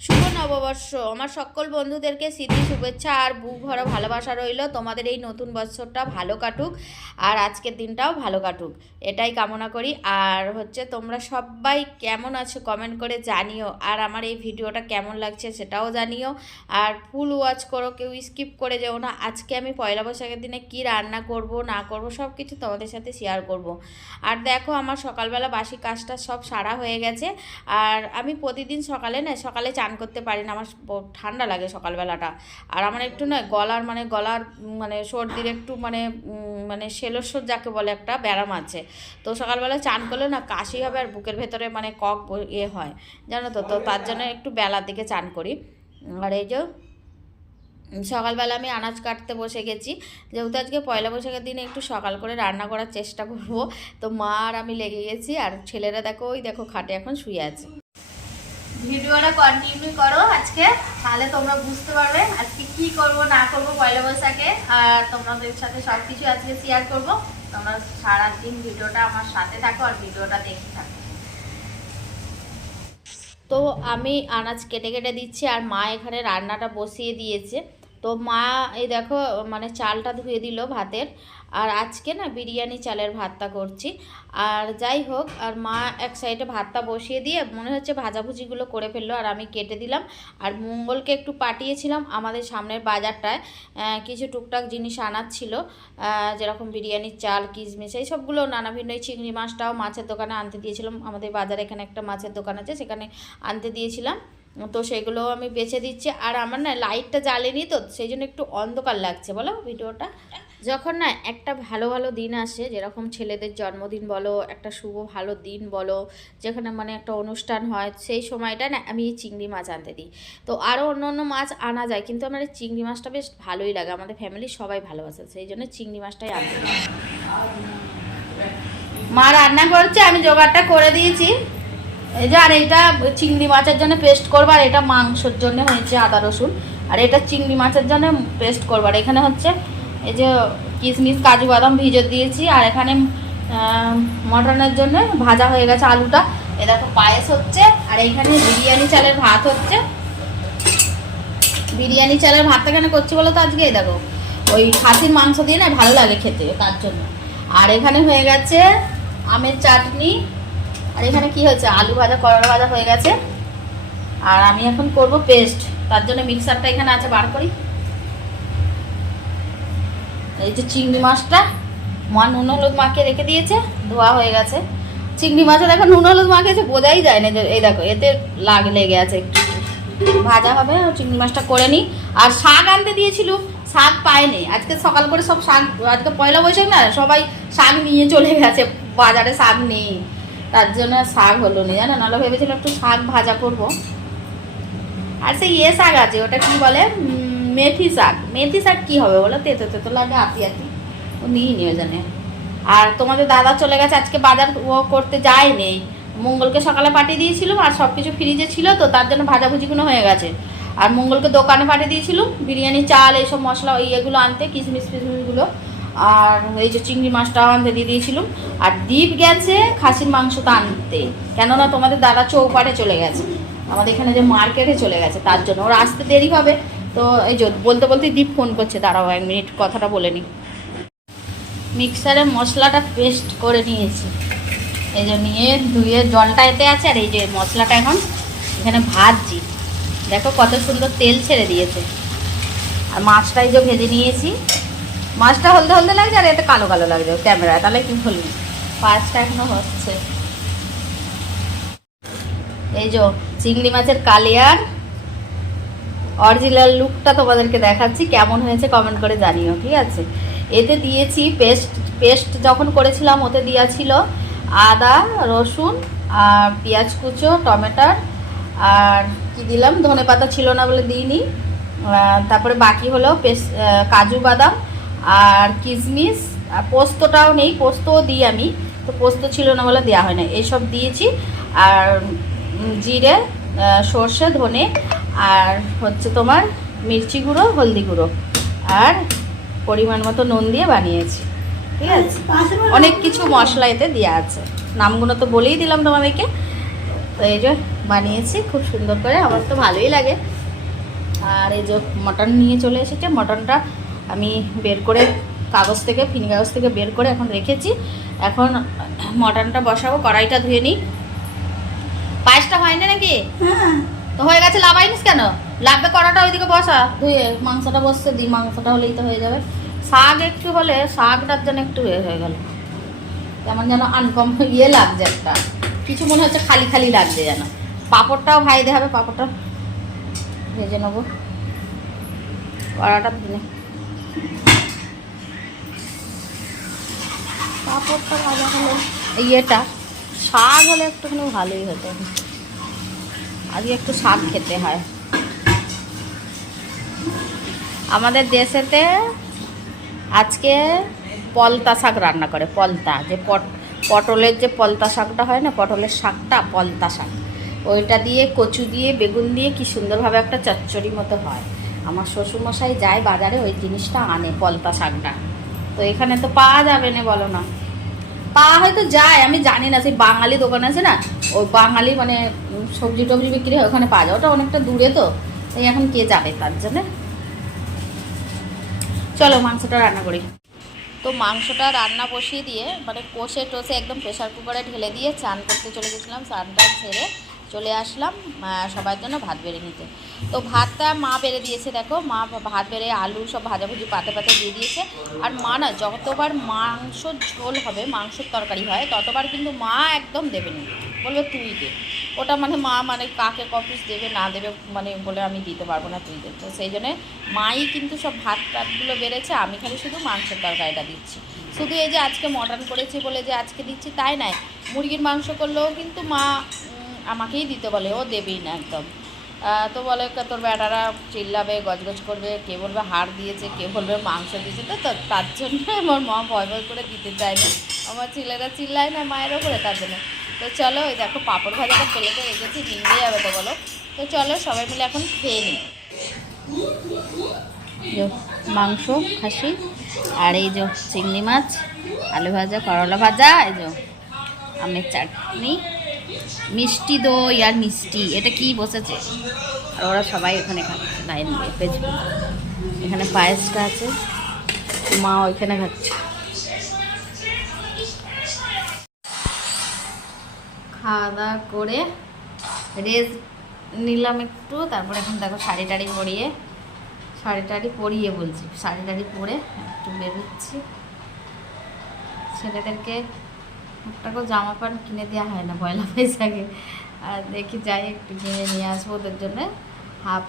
শুভ নববর্ষ। আমার সকল বন্ধুদেরকে স্মৃতি, শুভেচ্ছা আর বুক ভরা ভালোবাসা রইল। তোমাদের এই নতুন বছরটা ভালো কাটুক আর আজকের দিনটাও ভালো কাটুক। এটাই কামনা করি। আর হচ্ছে তোমরা সবাই কেমন আছো কমেন্ট করে জানিও। আর আমার এই ভিডিওটা কেমন লাগছে সেটাও জানিও। আর ফুল ওয়াচ করো, কেউ স্কিপ করে যেও না। আজকে আমি পয়লা বৈশাখের দিনে কি রান্না করব, না করব সব কিছু তোমাদের সাথে শেয়ার করব। আর দেখো আমার সকালবেলা বাসি কাজটা সব সারা হয়ে গেছে। আর আমি প্রতিদিন সকালে না, সকালে চান করতে পারি না, আমার ঠান্ডা লাগে সকালবেলাটা। আর আমার একটু না গলার মানে গলার মানে সর্দির একটু মানে মানে শেলস্বর যাকে বলে একটা ব্যারাম আছে। তো সকালবেলা চান করলে না কাশি হবে আর বুকের ভেতরে মানে কক ইয়ে হয়। জানো তো তো তার জন্য একটু বেলার দিকে চান করি। আর এই যে সকালবেলা আমি আনাজ কাটতে বসে গেছি। যেহেতু আজকে পয়লা বৈশাখের দিনে একটু সকাল করে রান্না করার চেষ্টা করব, তো মা আর আমি লেগে গেছি। আর ছেলেরা দেখো, ওই দেখো খাটে এখন শুয়ে আছে। ভিডিওটা কন্টিনিউ করো আজকে, তাহলে তোমরা বুঝতে পারবে আজকে কি করব, না করব, পয়লা বৈশাখে। আর তোমাদের সাথে সব কিছু আজকে শেয়ার করব। তোমরা সারাদিন ভিডিওটা আমার সাথে থাকো আর ভিডিওটা দেখে থাকো। তো আমি আনাজ কেটে কেটে দিচ্ছি আর মা এখানে রান্নাটা বসিয়ে দিয়েছে। তো মা, এই দেখো মানে চালটা ধুয়ে দিল ভাতের। আর আজকে না বিরিয়ানি চালের ভাতটা করছি। আর যাই হোক, আর মা এক সাইডে ভাতটা বসিয়ে দিয়ে মনে হচ্ছে ভাজাভুজিগুলো করে ফেলল, আর আমি কেটে দিলাম। আর মঙ্গলকে একটু পাঠিয়েছিলাম আমাদের সামনের বাজারটায় কিছু টুকটাক জিনিস আনার ছিল যেরকম বিরিয়ানির চাল, কিশমিশ, এই সবগুলো নানা ভিন্ন চিংড়ি মাছটাও মাছের দোকানে আনতে দিয়েছিলাম। আমাদের বাজারে এখানে একটা মাছের দোকান আছে, সেখানে আনতে দিয়েছিলাম। তো সেগুলো আমি বেছে দিচ্ছি। আর আমার না লাইটটা জ্বালেনি তো, সেই জন্য একটু অন্ধকার লাগছে, বলো ভিডিওটা। যখন না একটা ভালো ভালো দিন আসে, যেরকম ছেলেদের জন্মদিন বলো, একটা শুভ ভালো দিন বলো, যেখানে মানে একটা অনুষ্ঠান হয়, সেই সময়টা না আমি চিংড়ি মাছ আনতে দিই। তো আরও অন্য অন্য মাছ আনা যায়, কিন্তু আমার চিংড়ি মাছটা বেশ ভালোই লাগে, আমাদের ফ্যামিলি সবাই ভালোবাসে, সেই জন্য চিংড়ি মাছটাই আনতে দিই। মা রান্না করছে, আমি জোগাড়টা করে দিয়েছি। এই যে, আর এটা চিংড়ি মাছের জন্য পেস্ট করব, আর এটা মাংসর জন্য হয়েছে আদা রসুন। আর এটা চিংড়ি মাছের জন্য পেস্ট করব। আর এখানে হচ্ছে এই যে কিশমিশ, কাজু বাদাম ভিজে দিয়েছি, আর এখানে মটনের জন্য ভাজা হয়ে গেছে আলুটা। এ দেখো, পায়েস হচ্ছে, আর এইখানে বিরিয়ানি চালের ভাত হচ্ছে। বিরিয়ানি চালের ভাতটা কেন করছি বলো তো আজকে? দেখো, ওই খাসির মাংস দিয়ে না ভালো লাগে খেতে, তার জন্য। আর এখানে হয়ে গেছে আমের চাটনি আর এখানে কি হয়েছে? আলু ভাজা, করলা ভাজা হয়ে গেছে। আর আমি এখন করব পেস্ট তার জন্য মিক্সারটা এখানে আছে, বার করি। এই যে চিংড়ি মাছটা, মা নুন হলুদ মাখিয়ে রেখে দিয়েছে, ধোয়া হয়ে গেছে। চিংড়ি মাছে দেখো, নুন হলুদ মাখিয়েছে, বোঝাই যায় না এই দেখো, এতে লাগ লেগে আছে একটু। ভাজা হবে চিংড়ি মাছটা করে নিই আর শাক আনতে দিয়েছিলুম শাক পায়নি আজকে সকাল করে সব শাক, আজকে পয়লা বৈশাখ না, সবাই শাক নিয়ে চলে গেছে, বাজারে শাক নেই। তার জন্য শাক হলো না, জানো? নাহলে ভেবেছিলাম একটু শাক ভাজা করব। আর সেই ইয়ে শাক আছে, ওটা কি বলে? মেথি শাক। মেথি শাক কি হবে বলো? তেতো তেতো লাগে আতি আতি। ও নিই নি ওই জন্যে আর তোমাদের দাদা চলে গেছে, আজকে বাজার ও করতে যায়নি। মঙ্গলকে সকালে পাঠিয়ে দিয়েছিলাম আর সব কিছু ফ্রিজে ছিল তো, তার জন্য ভাজাভুজিগুলো হয়ে গেছে। আর মঙ্গলকে দোকানে পাঠিয়ে দিয়েছিলাম বিরিয়ানি, চাল, এইসব মশলা ওই এগুলো আনতে, কিশমিশ ফিশমিশগুলো। আর এই যে চিংড়ি মাছটাও আনতে দিয়ে দিয়েছিলাম। আর দ্বীপ গেছে, খাসির মাংসটা আনতে। কেননা তোমাদের দাদা চৌপাটে চলে গেছে। আমাদের এখানে যে মার্কেটে চলে গেছে, তার জন্য ওর আসতে দেরি হবে। তো এই যে বলতে বলতে দ্বীপ ফোন করছে। দাঁড়াও এক মিনিট, কথাটা বলে নি। মিক্সারে মশলাটা পেস্ট করে নিয়েছি। এই যে নিয়ে ধুয়ে জলটা এতে আছে, আর এই যে মশলাটা এখন এখানে ভাজছি। দেখো কত সুন্দর তেল ছেড়ে দিয়েছে। আর মাছটা এই যে ভেজে নিয়েছি মাছটা হলদে হলদে লাগছে আর এতে কালো কালো লাগছে ক্যামেরায়, তাহলে কি বলবি পাঁচটা এখনও হচ্ছে। এই যে চিংড়ি মাছের কালিয়ার অরিজিনাল লুকটা তোমাদেরকে দেখাচ্ছি, কেমন হয়েছে কমেন্ট করে জানিও, ঠিক আছে? এতে দিয়েছি পেস্ট পেস্ট যখন করেছিলাম, ওতে দেওয়া ছিল আদা, রসুন আর পেঁয়াজ কুচো, টমেটোর আর কি দিলাম? ধনে পাতা ছিল না বলে দিইনি। তারপরে বাকি হলো পেস্ট কাজু বাদাম আর কিশমিশ পোস্তটাও নেই পোস্তও দিই আমি তো পোস্ত ছিল না বলে দেওয়া হয় না। এইসব দিয়েছি। আর জিরে সর্ষে ধনে আর হচ্ছে তোমার মির্চি গুঁড়ো হলদি গুঁড়ো। আর পরিমাণ মতো নুন দিয়ে বানিয়েছি। ঠিক আছে? অনেক কিছু মশলা এতে দেওয়া আছে। নামগুলো তো বলেই দিলাম তোমাদেরকে। তো এই যে বানিয়েছি খুব সুন্দর করে। আমার তো ভালোই লাগে। আর এই যে মটন নিয়ে চলে এসেছে। মটনটা আমি বের করে কাগজ থেকে ফিনি কাগজ থেকে বের করে এখন রেখেছি। এখন মটনটা বসাবো কড়াইটা ধুয়ে নিই। পায়েসটা হয়নি নাকি? তো হয়ে গেছে লাভাইনিস কেন? লাগবে কড়াটা ওইদিকে বসা। ধুয়ে মাংসটা বসছে দিই মাংসটা হলেই তো হয়ে যাবে। শাক একটু হলে শাকটার যেন একটু এ হয়ে গেল। কেমন যেন আনকম ইয়ে লাগছে একটা। কিছু মনে হচ্ছে খালি খালি লাগছে যেন। পাঁপড়টাও ভাইতে হবে পাঁপড়টা ভেজে নেব। কড়াটা দিনে পাঁপড়টা ভাজা হলে। ইয়েটা, শাক হলে একটুখানি ভালোই হতো। আজকে একটু শাক খেতে হয়। আমাদের দেশেতে আজকে পলতা শাক রান্না করে, পলতা। যে পট, পটলের যে পলতা শাকটা হয় না, পটলের শাকটা পলতা শাক। ওইটা দিয়ে কচু দিয়ে, বেগুন দিয়ে কি সুন্দরভাবে একটা চচ্চড়ি মতো হয়। আমার শ্বশুরমশাই যায় বাজারে ওই জিনিসটা আনে, পলতা শাকটা। তো এখানে তো পাওয়া যাবে না, বলো না। পাওয়া হয়তো যায়, আমি জানি না, সেই বাঙালি দোকান আছে না, ওই বাঙালি মানে সবজি টবজি বিক্রি হয়, ওখানে পাওয়া যায়। ওটা অনেকটা দূরে তো তাই এখন কে যাবে তার জন্য? চলো, মাংসটা রান্না করি। তো মাংসটা রান্না বসিয়ে দিয়ে মানে কষে টষে একদম প্রেশার কুকারে ঢেলে দিয়ে চান করতে চলে গেছিলাম চানটা ছেড়ে চলে আসলাম সবার জন্য ভাত বেড়ে নিতে। তো ভাতটা মা বেড়ে দিয়েছে, দেখো। মা ভাত বেড়ে, আলু সব ভাজাভুজি পাতে পাতে দিয়ে দিয়েছে। আর মা না, যতবার মাংস ঝোল হবে, মাংসের তরকারি হয়, ততবার কিন্তু মা একদম দেবে না। বলবে, তুই দে। ওটা মানে মা মানে কাকে কপিস দেবে, না দেবে মানে বলে আমি দিতে পারব না, তুই দে। তো সেই জন্যে মাই কিন্তু সব ভাত টাতগুলো বেড়েছে, আমি খালি শুধু মাংসের তরকারিটা দিচ্ছি। শুধু এই যে আজকে মটন করেছি বলে যে আজকে দিচ্ছি, তাই নয় মুরগির মাংস করলেও কিন্তু মা আমাকেই দিতে বলে, ও দেবেই না একদম। তো বলে তোর বেটারা চিল্লাবে, গজগজ করবে, কে বলবে হাড় দিয়েছে, কে বলবে মাংস দিয়েছে? তো তার জন্য আমার মা ভয় ভয় করে দিতে চায় না। আমার ছেলেরা চিল্লায় না মায়ের ওপরে তার জন্য। তো চলো ওই দেখো, পাঁপড় ভাজাটা প্লেটে রেখেছি নিংড়ে যাবে তো বলো। তো চলো, সবাই মিলে এখন খেয়ে নিই মাংস, খাসি, আর এই যে চিংড়ি মাছ, আলু ভাজা, করলা ভাজা, এই যে আমের চাটনি। মিষ্টি দই আর মিষ্টি, এটা কি বসেছে? আর ওরা সবাই এখানে খাচ্ছে লাইন দিয়ে এখানে পায়েসটা আছে, মা ওইখানে খাচ্ছে। খাওয়া দাওয়া করে রেস্ট নিলাম একটু, তারপরে এখন দেখো শাড়ি টাড়ি পরিয়ে, শাড়ি টাড়ি পরিয়ে বলছি, শাড়ি টাড়ি পরে একটু বেরোচ্ছি। ছেলেদেরকে একটাকেও জামা প্যান্ট কিনে দেওয়া হয় না, পয়লা বৈশাখে। আর দেখি যাই একটু কিনে নিয়ে আসব ওদের জন্য। হাফ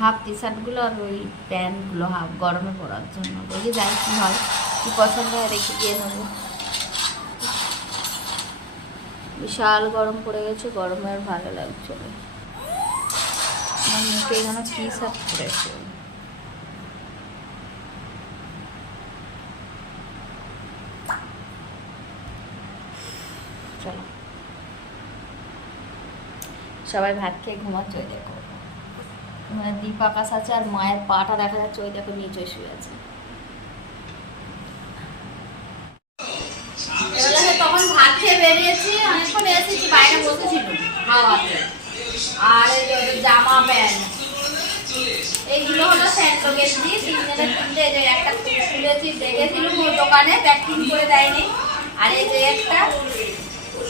হাফ টি শার্টগুলো আর ওই প্যান্টগুলো হাফ গরমে পরার জন্য। দেখি যাই কী হয়, কী পছন্দ হয় রেখে দিয়ে নেব। বিশাল গরম পড়ে গেছে, গরমে আর ভালো লাগছে মুখে এখানে টি শার্ট পরেছে চলো সবাই ভাত খেয়ে ঘুমাচ্ছে ওই দেখো। মানে দীপ আকাশ আছে আর মায়ের পাটা দেখা যাচ্ছে ওই দেখো নিচে শুয়ে আছে। তখন ভাত খেয়ে বেরিয়েছি অনেকক্ষণ এসেছি, বাইরে বসেছিল হাওয়াতে আর জামা প্যান্ট, এইগুলো হলো স্যান্ডো গেঞ্জি তিনজনের তিনটে যে একটা খুলেছি দেখেছিলাম দোকানে, প্যাকিং করে দেয়নি। আর এই যে একটা ওরে মাথা কথা এই একটা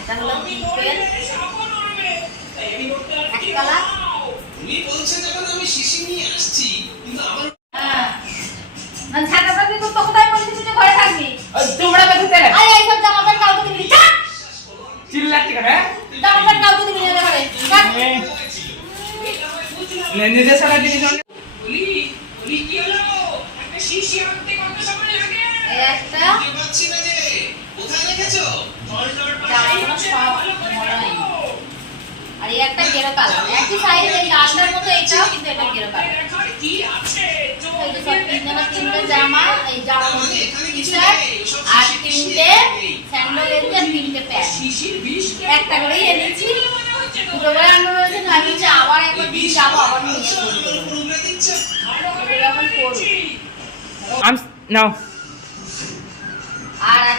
এটা হলো এক কালার? উনি বলছেন যখন আমি শিশি নিয়ে আসছি কিন্তু আমার হ্যাঁ না ছাতাটা তুই তো কোথায় বলছিস যে ঘরে থাকবি তোমরা বেঁধে আরে এইসব জামা প্যান্ট কাউকে দিবি না ছাড়! চিল্লাচ্ছি কেন হ্যাঁ? জামা প্যান্ট কাউকে দিবি না ঘরে ছাড়! নে- নিজের সারা জিনিস বলি বলি কি হলো একটা শিশি আনতে কত সময় লাগে এই একটা একটা গেরো কালার। একই সাইজ এই লালটার মতো এটাও কিন্তু এটা গেরো কালার। তিনটে জামা এই জামা টি শার্ট আর তিনটে স্যান্ডেল গেঞ্জি আর তিনটে প্যান্ট একটা করেই এনেছি। দুটো করে আনব বলেছে না আমি আবার একবার দিন যাব আবার নিয়ে এখন করব। নাও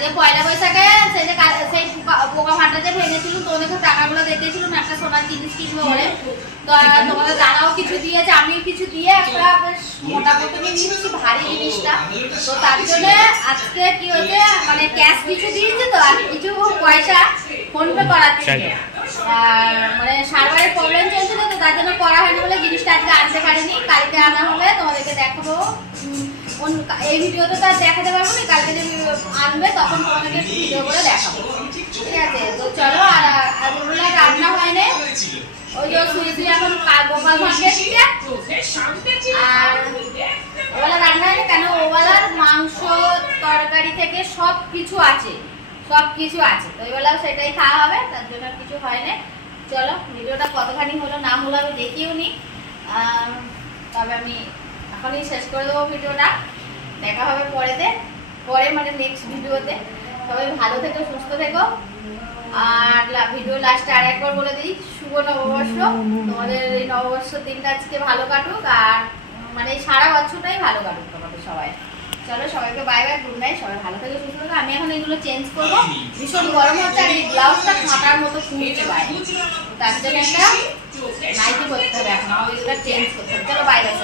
আজকে পয়লা বৈশাখে সেই যে সেই পোকা- ফাটা যে ভেঙেছিল তোদেরকে টাকাগুলো দেখেছিলাম একটা সোনার জিনিস কিনবো বলে। তো তোমাদের দাদাও কিছু দিয়েছে আমিও কিছু দিয়ে একটা মোটা মতো নিয়েছি ভারী জিনিসটা। তো তার জন্য আজকে কি হয়েছে মানে ক্যাশ কিছু দিয়েছে তো আর কিছু পয়সা ফোনপে করাচ্ছে আর মানে সার্ভারের প্রবলেম চলছিল তো তার জন্য করা হয়নি বলে জিনিসটা আজকে আনতে পারিনি। কালকে আনা হবে তোমাদেরকে দেখাবো। এই ভিডিওতে তো আর দেখাতে পারব না, কালকে যে আনবে তখন তোমাদেরকে ভিডিও করে দেখাবো। ঠিক আছে, তো চলো, আর ওগুলো রান্না হয়নি হয়েছিল ওই যে এখন গোপাল আর ওবেলা রান্না হয়নি, কেন ওবেলার মাংস, তরকারি থেকে সব কিছু আছে, সব কিছু আছে। তো ওইবেলা সেটাই খাওয়া হবে, তার জন্য কিছু হয় না চলো, ভিডিওটা কতখানি হলো না হলো আমি দেখিও নি। তবে আমি এখনই শেষ করে দেবো ভিডিওটা। দেখা হবে পরেতে পরে মানে নেক্সট ভিডিওতে সবাই ভালো থেকো, সুস্থ থেকো। আর ভিডিও লাস্টে আর একবার বলে দিই, শুভ নববর্ষ। তোমাদের এই নববর্ষের দিনটা আজকে ভালো কাটুক আর মানে সারা বছরটাই ভালো কাটুক তোমাদের সবাই। চলো সবাইকে বাই বাই গুড নাইট সবাই ভালো থেকে, সুস্থ থেকো। আমি এখন এগুলো চেঞ্জ করব। ভীষণ গরম হচ্ছে আর এই ব্লাউজটা ফাটার মতো ফুটছে বাইরে তার জন্য একটা নাইটি করতে হবে এখন। আমাকে চেঞ্জ করতে হবে। চলো বাই বাই